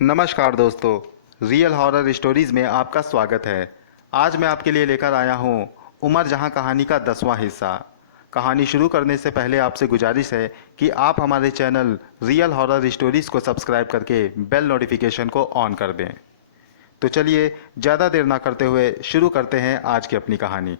नमस्कार दोस्तों, real horror stories में आपका स्वागत है। आज मैं आपके लिए लेकर आया हूँ उमर जहाँ कहानी का 10वां हिस्सा। कहानी शुरू करने से पहले आपसे गुजारिश है कि आप हमारे चैनल रियल हॉरर स्टोरीज़ को सब्सक्राइब करके बेल नोटिफिकेशन को ऑन कर दें। तो चलिए ज़्यादा देर ना करते हुए शुरू करते हैं आज की अपनी कहानी।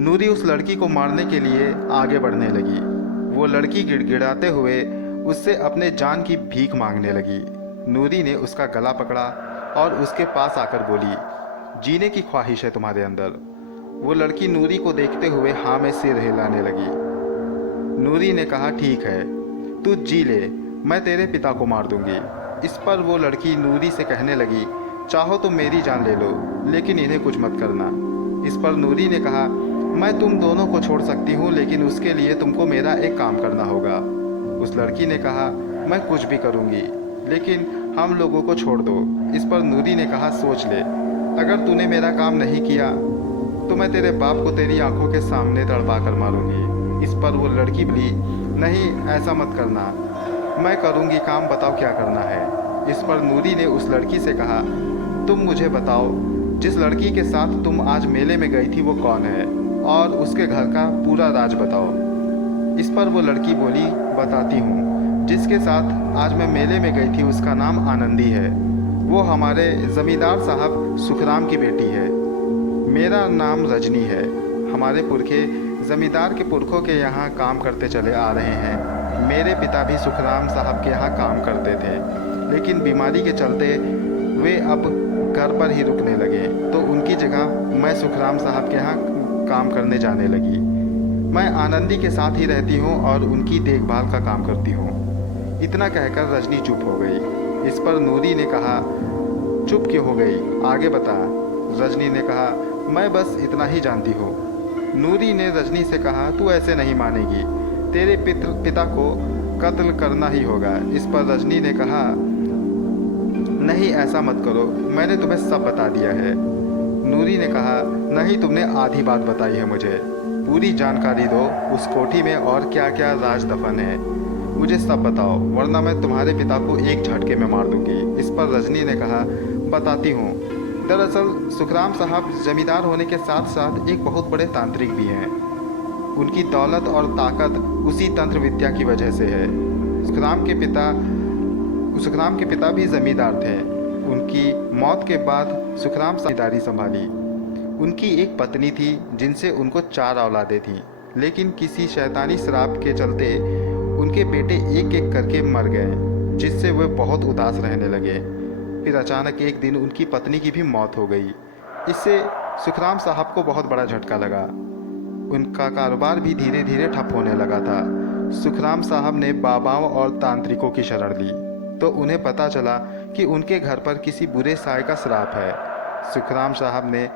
नूरी उस लड़की को मारने के लिए आगे बढ़ने लगी। वो लड़की गिड़गिड़ाते हुए उससे अपने जान की भीख मांगने लगी। नूरी ने उसका गला पकड़ा और उसके पास आकर बोली, जीने की ख्वाहिश है तुम्हारे अंदर। वो लड़की नूरी को देखते हुए हाँ में सिर हिलाने लगी। नूरी ने कहा, ठीक है, तू जी ले, मैं तेरे पिता को मार दूंगी। इस पर वो लड़की नूरी से कहने लगी, चाहो तो मेरी जान ले लो, लेकिन इन्हें कुछ मत करना। इस पर नूरी ने कहा, मैं तुम दोनों को छोड़ सकती हूँ, लेकिन उसके लिए तुमको मेरा एक काम करना होगा। उस लड़की ने कहा, मैं कुछ भी करूँगी, लेकिन हम लोगों को छोड़ दो। इस पर नूरी ने कहा, सोच ले, अगर तूने मेरा काम नहीं किया तो मैं तेरे बाप को तेरी आंखों के सामने तड़पा कर मारूंगी। इस पर वो लड़की बोली, नहीं ऐसा मत करना, मैं करूंगी काम, बताओ क्या करना है। इस पर नूरी ने उस लड़की से कहा, तुम मुझे बताओ, जिस लड़की के साथ तुम आज मेले में गई थी वो कौन है, और उसके घर का पूरा राज बताओ। इस पर वो लड़की बोली, बताती हूँ, जिसके साथ आज मैं मेले में गई थी उसका नाम आनंदी है। वो हमारे ज़मींदार साहब सुखराम की बेटी है। मेरा नाम रजनी है। हमारे पुरखे ज़मींदार के पुरखों के यहाँ काम करते चले आ रहे हैं। मेरे पिता भी सुखराम साहब के यहाँ काम करते थे, लेकिन बीमारी के चलते वे अब घर पर ही रुकने लगे, तो उनकी जगह मैं सुखराम साहब के यहाँ काम करने जाने लगी। मैं आनंदी के साथ ही रहती हूँ और उनकी देखभाल का काम करती हूँ। इतना कहकर रजनी चुप हो गई। इस पर नूरी ने कहा, चुप क्यों हो गई, आगे बता। रजनी ने कहा, मैं बस इतना ही जानती हूँ। नूरी ने रजनी से कहा, तू ऐसे नहीं मानेगी, तेरे पिता को कत्ल करना ही होगा। इस पर रजनी ने कहा, नहीं ऐसा मत करो, मैंने तुम्हें सब बता दिया है। नूरी ने कहा, नहीं तुमने आधी बात बताई है मुझे, पूरी जानकारी दो, उस कोठी में और क्या क्या राज दफन है, मुझे सब बताओ, वरना मैं तुम्हारे पिता को एक झटके में मार दूंगी। इस पर रजनी ने कहा, बताती हूँ, दरअसल सुखराम साहब जमींदार होने के साथ साथ एक बहुत बड़े तांत्रिक भी हैं। उनकी दौलत और ताकत उसी तंत्र विद्या की वजह से है। सुखराम के पिता भी जमींदार थे। उनकी मौत के बाद सुखराम जमींदारी संभाली। उनकी एक पत्नी थी जिनसे उनको 4 औलादें थीं, लेकिन किसी शैतानी श्राप के चलते उनके बेटे एक एक करके मर गए, जिससे वे बहुत उदास रहने लगे। फिर अचानक एक दिन उनकी पत्नी की भी मौत हो गई। इससे सुखराम साहब को बहुत बड़ा झटका लगा। उनका कारोबार भी धीरे धीरे ठप होने लगा था। सुखराम साहब ने बाबाओं और तांत्रिकों की शरण ली, तो उन्हें पता चला कि उनके घर पर किसी बुरे साय का श्राप है। सुखराम साहब ने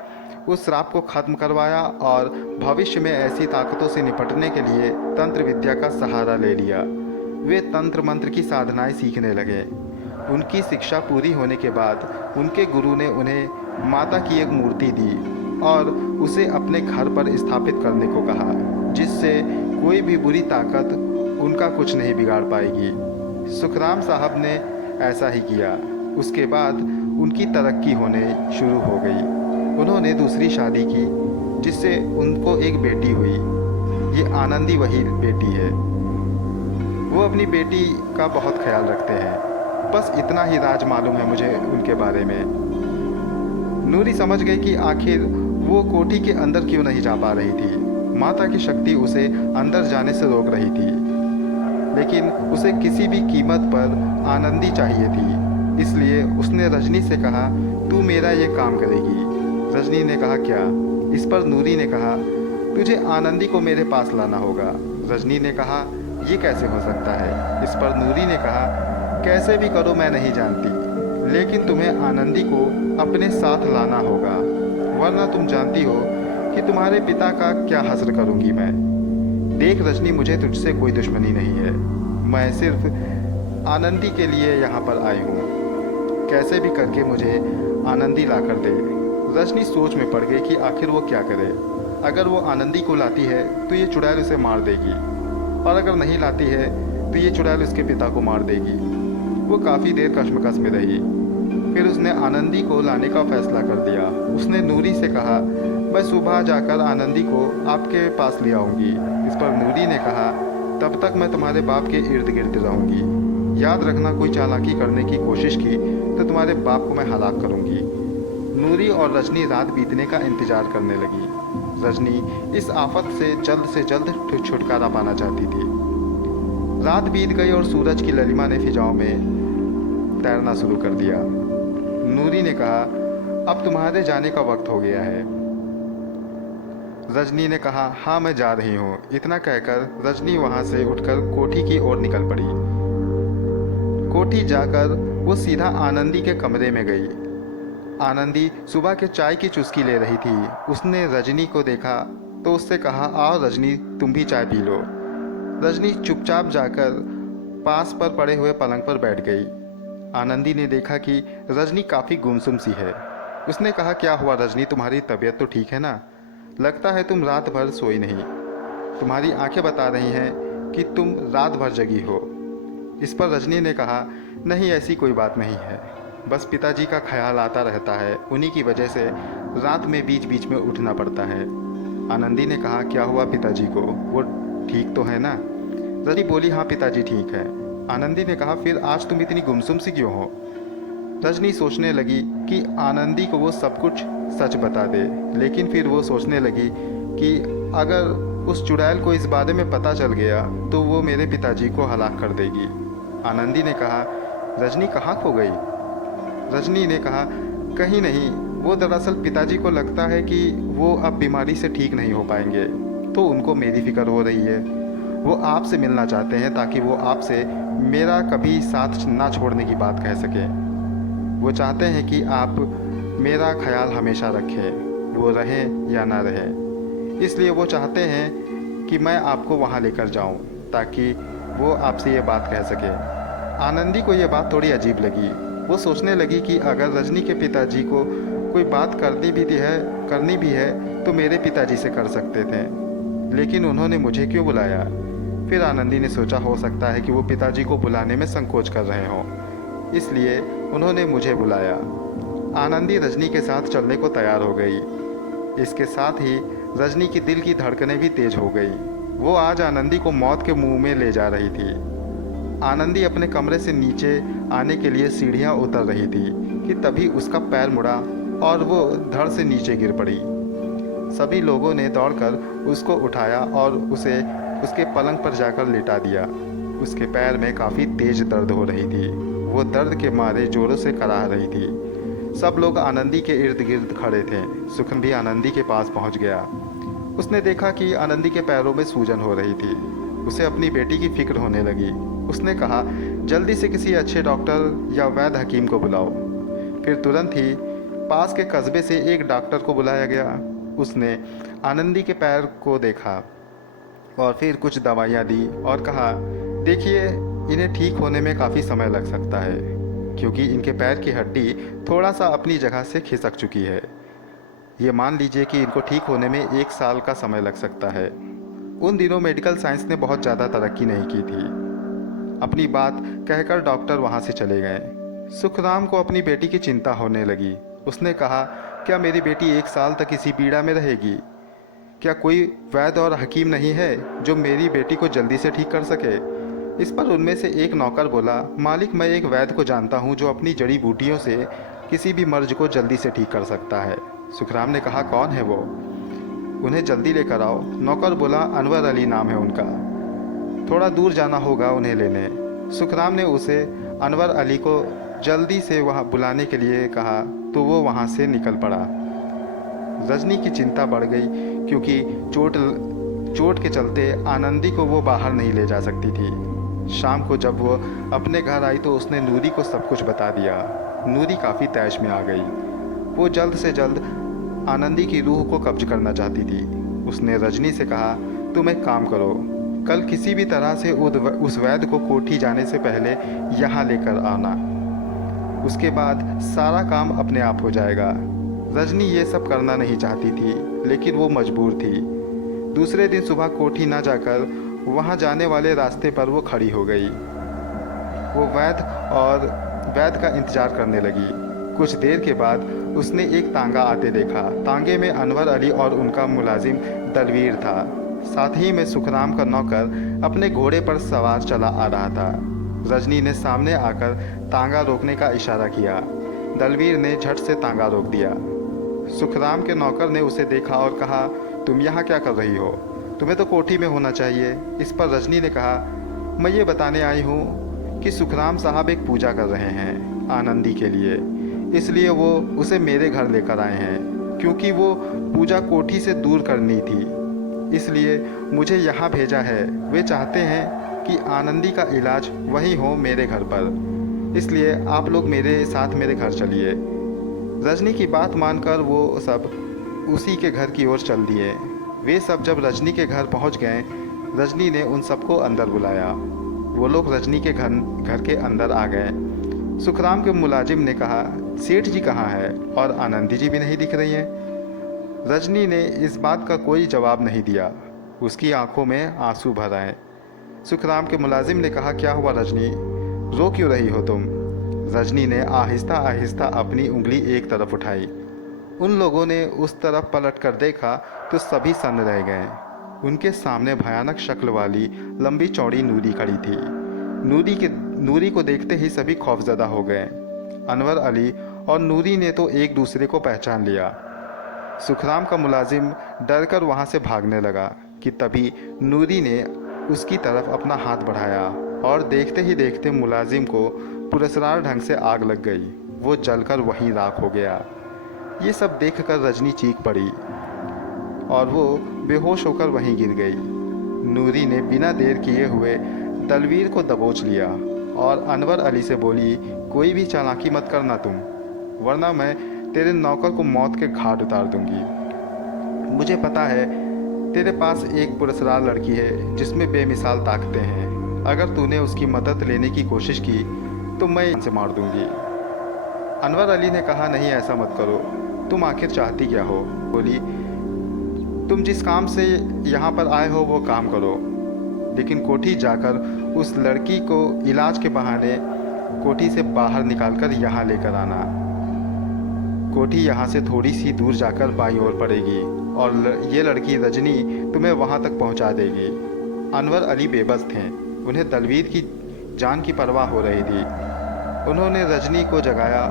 उस श्राप को खत्म करवाया और भविष्य में ऐसी ताकतों से निपटने के लिए तंत्र विद्या का सहारा ले लिया। वे तंत्र मंत्र की साधनाएं सीखने लगे। उनकी शिक्षा पूरी होने के बाद उनके गुरु ने उन्हें माता की एक मूर्ति दी और उसे अपने घर पर स्थापित करने को कहा, जिससे कोई भी बुरी ताकत उनका कुछ नहीं बिगाड़ पाएगी। सुखराम साहब ने ऐसा ही किया। उसके बाद उनकी तरक्की होने शुरू हो गई। उन्होंने दूसरी शादी की, जिससे उनको एक बेटी हुई। ये आनंदी वही बेटी है। वो अपनी बेटी का बहुत ख्याल रखते हैं। बस इतना ही राज मालूम है मुझे उनके बारे में। नूरी समझ गई कि आखिर वो कोठी के अंदर क्यों नहीं जा पा रही थी। माता की शक्ति उसे अंदर जाने से रोक रही थी, लेकिन उसे किसी भी कीमत पर आनंदी चाहिए थी। इसलिए उसने रजनी से कहा, तू मेरा ये काम करेगी। रजनी ने कहा, क्या? इस पर नूरी ने कहा, तुझे आनंदी को मेरे पास लाना होगा। रजनी ने कहा, ये कैसे हो सकता है? इस पर नूरी ने कहा, कैसे भी करो मैं नहीं जानती, लेकिन तुम्हें आनंदी को अपने साथ लाना होगा, वरना तुम जानती हो कि तुम्हारे पिता का क्या हश्र करूंगी मैं। देख रजनी, मुझे तुझसे कोई दुश्मनी नहीं है, मैं सिर्फ आनंदी के लिए यहाँ पर आई हूँ। कैसे भी करके मुझे आनंदी ला कर दे। रजनी सोच में पड़ गई कि आखिर वो क्या करे। अगर वो आनंदी को लाती है तो ये चुड़ैल उसे मार देगी, और अगर नहीं लाती है तो ये चुड़ैल उसके पिता को मार देगी। वो काफ़ी देर कश्मकश में रही। फिर उसने आनंदी को लाने का फैसला कर दिया। उसने नूरी से कहा, मैं सुबह जाकर आनंदी को आपके पास ले आऊँगी। इस पर नूरी ने कहा, तब तक मैं तुम्हारे बाप के इर्द गिर्द रहूँगी। याद रखना, कोई चालाकी करने की कोशिश की तो तुम्हारे बाप को मैं हलाक करूँगी। नूरी और रजनी रात बीतने का इंतजार करने लगी। रजनी इस आफत से जल्द छुटकारा पाना चाहती थी। रात बीत गई और सूरज की ललिमा ने फिजाओं में तैरना शुरू कर दिया। नूरी ने कहा, अब तुम्हारे जाने का वक्त हो गया है। रजनी ने कहा, हाँ मैं जा रही हूँ। इतना कहकर रजनी वहाँ से उठकर कोठी की ओर निकल पड़ी। कोठी जाकर वो सीधा आनंदी के कमरे में गई। आनंदी सुबह के चाय की चुस्की ले रही थी। उसने रजनी को देखा तो उससे कहा, आओ रजनी, तुम भी चाय पी लो। रजनी चुपचाप जाकर पास पर पड़े हुए पलंग पर बैठ गई। आनंदी ने देखा कि रजनी काफ़ी गुमसुम सी है। उसने कहा, क्या हुआ रजनी, तुम्हारी तबीयत तो ठीक है ना? लगता है तुम रात भर सोई नहीं। तुम्हारी आंखें बता रही हैं कि तुम रात भर जगी हो। इस पर रजनी ने कहा, नहीं ऐसी कोई बात नहीं है, बस पिताजी का ख्याल आता रहता है, उन्हीं की वजह से रात में बीच बीच में उठना पड़ता है। आनंदी ने कहा, क्या हुआ पिताजी को, वो ठीक तो है ना? रजनी बोली, हाँ पिताजी ठीक है। आनंदी ने कहा, फिर आज तुम इतनी गुमसुम सी क्यों हो? रजनी सोचने लगी कि आनंदी को वो सब कुछ सच बता दे, लेकिन फिर वो सोचने लगी कि अगर उस चुड़ैल को इस बारे में पता चल गया तो वो मेरे पिताजी को हलाक कर देगी। आनंदी ने कहा, रजनी कहाँ खो गई? रजनी ने कहा, कहीं नहीं, वो दरअसल पिताजी को लगता है कि वो अब बीमारी से ठीक नहीं हो पाएंगे, तो उनको मेरी फिक्र हो रही है। वो आपसे मिलना चाहते हैं ताकि वो आपसे मेरा कभी साथ ना छोड़ने की बात कह सकें। वो चाहते हैं कि आप मेरा ख्याल हमेशा रखें, वो रहें या ना रहें। इसलिए वो चाहते हैं कि मैं आपको वहाँ लेकर जाऊँ ताकि वो आपसे ये बात कह सके। आनंदी को ये बात थोड़ी अजीब लगी। वो सोचने लगी कि अगर रजनी के पिताजी को कोई बात करनी भी है तो मेरे पिताजी से कर सकते थे, लेकिन उन्होंने मुझे क्यों बुलाया? फिर आनंदी ने सोचा, हो सकता है कि वो पिताजी को बुलाने में संकोच कर रहे हों, इसलिए उन्होंने मुझे बुलाया। आनंदी रजनी के साथ चलने को तैयार हो गई। इसके साथ ही रजनी की दिल की धड़कनें भी तेज हो गई। वो आज आनंदी को मौत के मुंह में ले जा रही थी। आनंदी अपने कमरे से नीचे आने के लिए सीढ़ियां उतर रही थी कि तभी उसका पैर मुड़ा और वो धड़ से नीचे गिर पड़ी। सभी लोगों ने दौड़कर उसको उठाया और उसे उसके पलंग पर जाकर लिटा दिया। उसके पैर में काफ़ी तेज दर्द हो रही थी। वो दर्द के मारे जोरों से कराह रही थी। सब लोग आनंदी के इर्द गिर्द खड़े थे। सुखन भी आनंदी के पास पहुंच गया। उसने देखा कि आनंदी के पैरों में सूजन हो रही थी। उसे अपनी बेटी की फिक्र होने लगी। उसने कहा, जल्दी से किसी अच्छे डॉक्टर या वैद्य हकीम को बुलाओ। फिर तुरंत ही पास के कस्बे से एक डॉक्टर को बुलाया गया। उसने आनंदी के पैर को देखा और फिर कुछ दवाइयाँ दी और कहा, देखिए इन्हें ठीक होने में काफ़ी समय लग सकता है, क्योंकि इनके पैर की हड्डी थोड़ा सा अपनी जगह से खिसक चुकी है। ये मान लीजिए कि इनको ठीक होने में 1 साल का समय लग सकता है। उन दिनों मेडिकल साइंस ने बहुत ज़्यादा तरक्की नहीं की थी। अपनी बात कहकर डॉक्टर वहाँ से चले गए। सुखराम को अपनी बेटी की चिंता होने लगी। उसने कहा, क्या मेरी बेटी 1 साल तक इसी पीड़ा में रहेगी? क्या कोई वैद्य और हकीम नहीं है जो मेरी बेटी को जल्दी से ठीक कर सके? इस पर उनमें से एक नौकर बोला, मालिक मैं एक वैद्य को जानता हूँ जो अपनी जड़ी बूटियों से किसी भी मर्ज को जल्दी से ठीक कर सकता है। सुखराम ने कहा, कौन है वो? उन्हें जल्दी लेकर आओ। नौकर बोला, अनवर अली नाम है उनका, थोड़ा दूर जाना होगा उन्हें लेने। सुखराम ने उसे अनवर अली को जल्दी से वहाँ बुलाने के लिए कहा तो वो वहाँ से निकल पड़ा। रजनी की चिंता बढ़ गई क्योंकि चोट के चलते आनंदी को वो बाहर नहीं ले जा सकती थी। शाम को जब वो अपने घर आई तो उसने नूरी को सब कुछ बता दिया। नूरी काफ़ी तैश में आ गई। वो जल्द से जल्द आनंदी की रूह को कब्ज करना चाहती थी। उसने रजनी से कहा, तुम एक काम करो, कल किसी भी तरह से उस वैद्य को कोठी जाने से पहले यहाँ लेकर आना। उसके बाद सारा काम अपने आप हो जाएगा। रजनी ये सब करना नहीं चाहती थी, लेकिन वो मजबूर थी। दूसरे दिन सुबह कोठी ना जाकर वहाँ जाने वाले रास्ते पर वो खड़ी हो गई। वो वैद का इंतजार करने लगी। कुछ देर के बाद उसने एक तांगा आते देखा। तांगे में अनवर अली और उनका मुलाजिम दलवीर था। साथ ही में सुखराम का नौकर अपने घोड़े पर सवार चला आ रहा था। रजनी ने सामने आकर तांगा रोकने का इशारा किया। दलवीर ने झट से तांगा रोक दिया। सुखराम के नौकर ने उसे देखा और कहा, तुम यहाँ क्या कर रही हो? तुम्हें तो कोठी में होना चाहिए। इस पर रजनी ने कहा, मैं ये बताने आई हूँ कि सुखराम साहब एक पूजा कर रहे हैं आनंदी के लिए, इसलिए वो उसे मेरे घर लेकर आए हैं। क्योंकि वो पूजा कोठी से दूर करनी थी, इसलिए मुझे यहाँ भेजा है। वे चाहते हैं कि आनंदी का इलाज वहीं हो मेरे घर पर, इसलिए आप लोग मेरे साथ मेरे घर चलिए। रजनी की बात मानकर वो सब उसी के घर की ओर चल दिए। वे सब जब रजनी के घर पहुंच गए, रजनी ने उन सबको अंदर बुलाया। वो लोग रजनी के घर के अंदर आ गए। सुखराम के मुलाजिम ने कहा, सेठ जी कहाँ है? और आनंदी जी भी नहीं दिख रही हैं। रजनी ने इस बात का कोई जवाब नहीं दिया। उसकी आंखों में आंसू भर आए। सुखराम के मुलाजिम ने कहा, क्या हुआ रजनी, रो क्यों रही हो तुम? रजनी ने आहिस्ता आहिस्ता अपनी उंगली एक तरफ उठाई। उन लोगों ने उस तरफ पलट कर देखा तो सभी सन्न रह गए। उनके सामने भयानक शक्ल वाली लंबी चौड़ी नूरी खड़ी थी। नूरी को देखते ही सभी खौफजदा हो गए। अनवर अली और नूरी ने तो एक दूसरे को पहचान लिया। सुखराम का मुलाजिम डरकर वहां से भागने लगा कि तभी नूरी ने उसकी तरफ अपना हाथ बढ़ाया और देखते ही देखते मुलाजिम को पुरस्कार ढंग से आग लग गई। वो जलकर वहीं राख हो गया। ये सब देखकर रजनी चीख पड़ी और वो बेहोश होकर वहीं गिर गई। नूरी ने बिना देर किए हुए दलवीर को दबोच लिया और अनवर अली से बोली, कोई भी चालाकी मत करना तुम, वरना मैं तेरे नौकर को मौत के घाट उतार दूंगी। मुझे पता है तेरे पास एक पुरस्कार लड़की है जिसमें बेमिसाल ताकतें हैं। अगर तूने उसकी मदद लेने की कोशिश की तो मैं इनसे मार दूंगी। अनवर अली ने कहा, नहीं ऐसा मत करो, तुम आखिर चाहती क्या हो? बोली, तुम जिस काम से यहाँ पर आए हो वो काम करो, लेकिन कोठी जाकर उस लड़की को इलाज के बहाने कोठी से बाहर निकालकर यहाँ लेकर आना। कोठी यहाँ से थोड़ी सी दूर जाकर बाईं ओर पड़ेगी और ये लड़की रजनी तुम्हें वहाँ तक पहुँचा देगी। अनवर अली बेबस थे। उन्हें दलवीर की जान की परवाह हो रही थी। उन्होंने रजनी को जगाया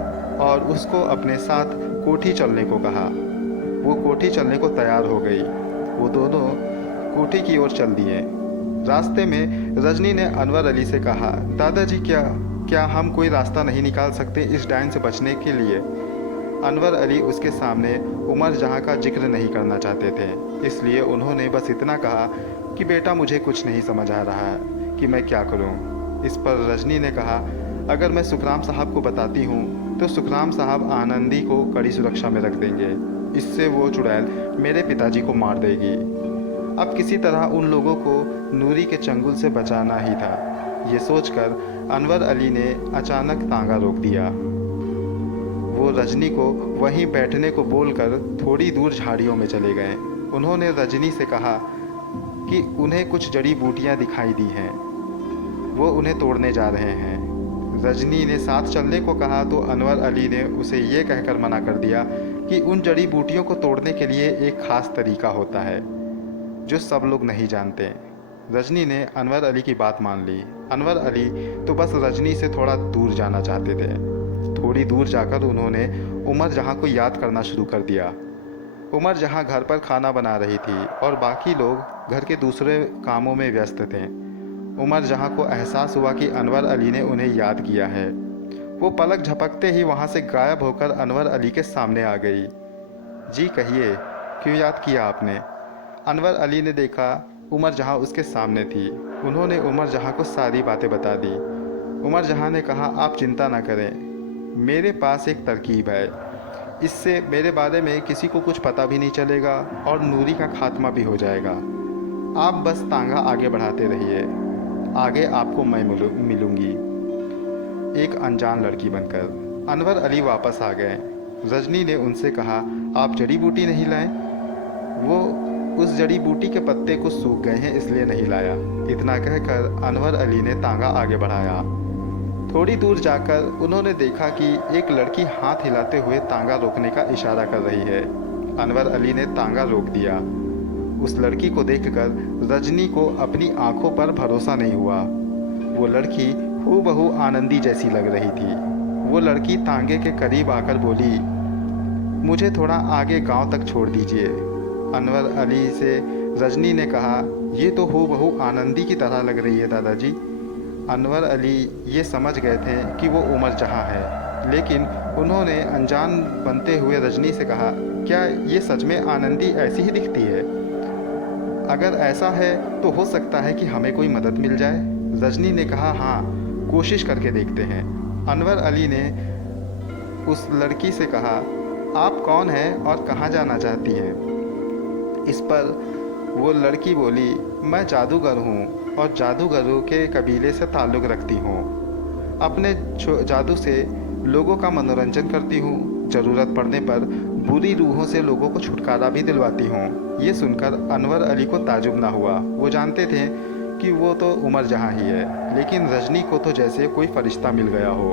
और उसको अपने साथ कोठी चलने को कहा। वो कोठी चलने को तैयार हो गई। वो दोनों कोठी की ओर चल दिए। रास्ते में रजनी ने अनवर अली से कहा, दादाजी क्या हम कोई रास्ता नहीं निकाल सकते इस डायन से बचने के लिए? अनवर अली उसके सामने उमर जहाँ का जिक्र नहीं करना चाहते थे, इसलिए उन्होंने बस इतना कहा कि बेटा मुझे कुछ नहीं समझ आ रहा है कि मैं क्या करूं। इस पर रजनी ने कहा, अगर मैं सुखराम साहब को बताती हूं तो सुखराम साहब आनंदी को कड़ी सुरक्षा में रख देंगे। इससे वो चुड़ैल मेरे पिताजी को मार देगी। अब किसी तरह उन लोगों को नूरी के चंगुल से बचाना ही था। ये सोचकर अनवर अली ने अचानक तांगा रोक दिया। वो रजनी को वहीं बैठने को बोलकर थोड़ी दूर झाड़ियों में चले गए। उन्होंने रजनी से कहा कि उन्हें कुछ जड़ी बूटियां दिखाई दी हैं, वो उन्हें तोड़ने जा रहे हैं। रजनी ने साथ चलने को कहा तो अनवर अली ने उसे ये कहकर मना कर दिया कि उन जड़ी बूटियों को तोड़ने के लिए एक ख़ास तरीका होता है जो सब लोग नहीं जानते। रजनी ने अनवर अली की बात मान ली। अनवर अली तो बस रजनी से थोड़ा दूर जाना चाहते थे। थोड़ी दूर जाकर उन्होंने उमर जहाँ को याद करना शुरू कर दिया। उमर जहाँ घर पर खाना बना रही थी और बाकी लोग घर के दूसरे कामों में व्यस्त थे। उमर जहाँ को एहसास हुआ कि अनवर अली ने उन्हें याद किया है। वो पलक झपकते ही वहाँ से गायब होकर अनवर अली के सामने आ गई। जी कहिए, क्यों याद किया आपने? अनवर अली ने देखा उमर जहाँ उसके सामने थी। उन्होंने उमर जहाँ को सारी बातें बता दी। उमर जहाँ ने कहा, आप चिंता ना करें, मेरे पास एक तरकीब है। इससे मेरे बारे में किसी को कुछ पता भी नहीं चलेगा और नूरी का खात्मा भी हो जाएगा। आप बस तांगा आगे बढ़ाते रहिए, आगे आपको मैं मिलूंगी एक अनजान लड़की बनकर। अनवर अली वापस आ गए। रजनी ने उनसे कहा, आप जड़ी बूटी नहीं लाए? वो उस जड़ी बूटी के पत्ते कुछ सूख गए हैं इसलिए नहीं लाया। इतना कहकर अनवर अली ने तांगा आगे बढ़ाया। थोड़ी दूर जाकर उन्होंने देखा कि एक लड़की हाथ हिलाते हुए तांगा रोकने का इशारा कर रही है। अनवर अली ने तांगा रोक दिया। उस लड़की को देखकर रजनी को अपनी आंखों पर भरोसा नहीं हुआ। वो लड़की हूबहू आनंदी जैसी लग रही थी। वो लड़की तांगे के करीब आकर बोली, मुझे थोड़ा आगे गांव तक छोड़ दीजिए। अनवर अली से रजनी ने कहा, ये तो हूबहू आनंदी की तरह लग रही है दादाजी। अनवर अली ये समझ गए थे कि वो उमर जहाँ है, लेकिन उन्होंने अनजान बनते हुए रजनी से कहा, क्या ये सच में आनंदी ऐसी ही दिखती है? अगर ऐसा है तो हो सकता है कि हमें कोई मदद मिल जाए। रजनी ने कहा, हाँ, कोशिश करके देखते हैं। अनवर अली ने उस लड़की से कहा, आप कौन हैं और कहाँ जाना चाहती हैं? इस पर वो लड़की बोली, मैं जादूगर हूँ और जादूगरों के कबीले से ताल्लुक़ रखती हूँ। अपने जादू से लोगों का मनोरंजन करती हूँ। ज़रूरत पड़ने पर बुरी रूहों से लोगों को छुटकारा भी दिलवाती हूँ। ये सुनकर अनवर अली को ताजुब ना हुआ। वो जानते थे कि वो तो उमर जहाँ ही है, लेकिन रजनी को तो जैसे कोई फरिश्ता मिल गया हो।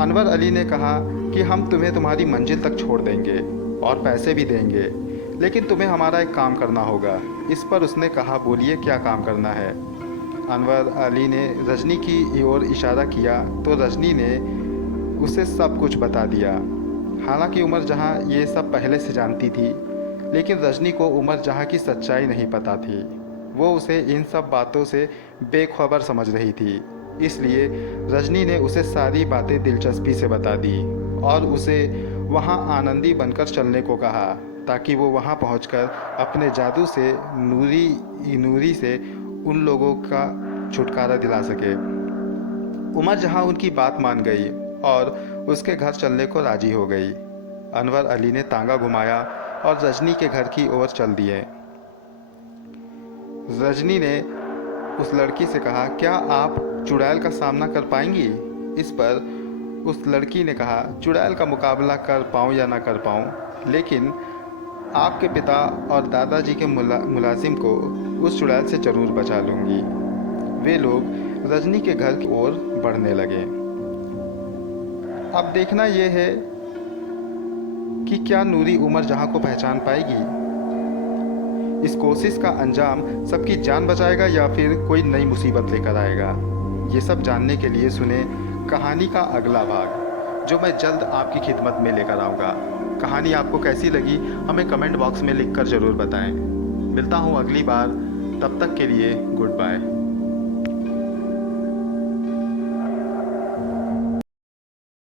अनवर अली ने कहा कि हम तुम्हें तुम्हारी मंजिल तक छोड़ देंगे और पैसे भी देंगे, लेकिन तुम्हें हमारा एक काम करना होगा। इस पर उसने कहा, बोलिए क्या काम करना है? अनवर अली ने रजनी की ओर इशारा किया तो रजनी ने उसे सब कुछ बता दिया। हालांकि उमर जहाँ ये सब पहले से जानती थी, लेकिन रजनी को उमर जहाँ की सच्चाई नहीं पता थी। वो उसे इन सब बातों से बेखबर समझ रही थी। इसलिए रजनी ने उसे सारी बातें दिलचस्पी से बता दी और उसे वहाँ आनंदी बनकर चलने को कहा, ताकि वो वहाँ पहुँचकर अपने जादू से नूरी से उन लोगों का छुटकारा दिला सके। उमर जहाँ उनकी बात मान गई और उसके घर चलने को राजी हो गई। अनवर अली ने तांगा घुमाया और रजनी के घर की ओर चल दिए। रजनी ने उस लड़की से कहा, क्या आप चुड़ैल का सामना कर पाएंगी? इस पर उस लड़की ने कहा, चुड़ैल का मुकाबला कर पाऊँ या ना कर पाऊँ, लेकिन आपके पिता और दादाजी के मुलाजिम को उस चुड़ैल से ज़रूर बचा लूँगी। वे लोग रजनी के घर की ओर बढ़ने लगे। अब देखना यह है कि क्या नूरी उमर जहाँ को पहचान पाएगी। इस कोशिश का अंजाम सबकी जान बचाएगा या फिर कोई नई मुसीबत लेकर आएगा। ये सब जानने के लिए सुने कहानी का अगला भाग, जो मैं जल्द आपकी खिदमत में लेकर आऊँगा। कहानी आपको कैसी लगी हमें कमेंट बॉक्स में लिखकर ज़रूर बताएं। मिलता हूँ अगली बार, तब तक के लिए गुड बाय।